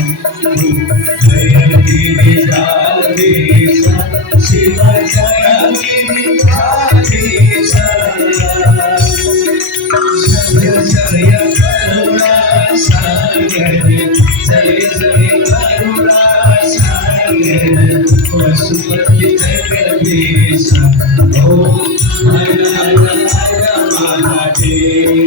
जय गिरिजाधीश शिव जय गिरिजाधीश जय जय करुणा सागर जय जय करुणा सागर पशुपति जगदीश ओम हर हर हर महादेव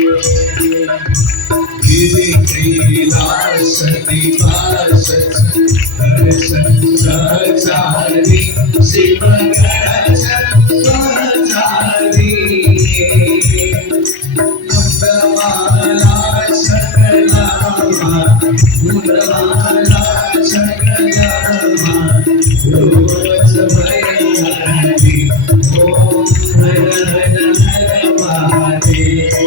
गिरिलास निवास संसारी शिव संसारी मुंडमाला सकलामा मुंडमाला सकलामा रोज भयहरि ओम हर हर हर महादेव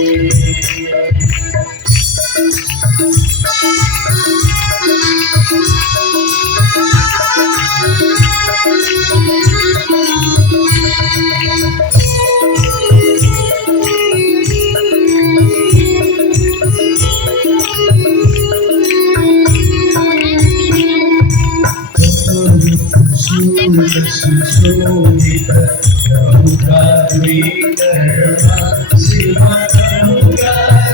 सुशोभित रघुरात्रिकर्मा शिव रघुरात्रिकर्मा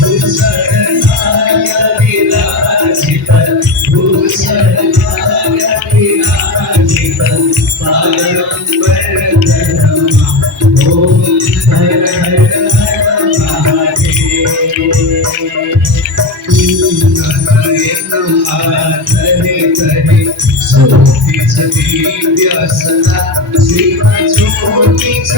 भूषणाय विराजित भूषणाय विराजित पारंपरधर्मा ओम हर हर हर महादेव धरे धरे ज्योतिष दिव्यासना शिव ज्योतिष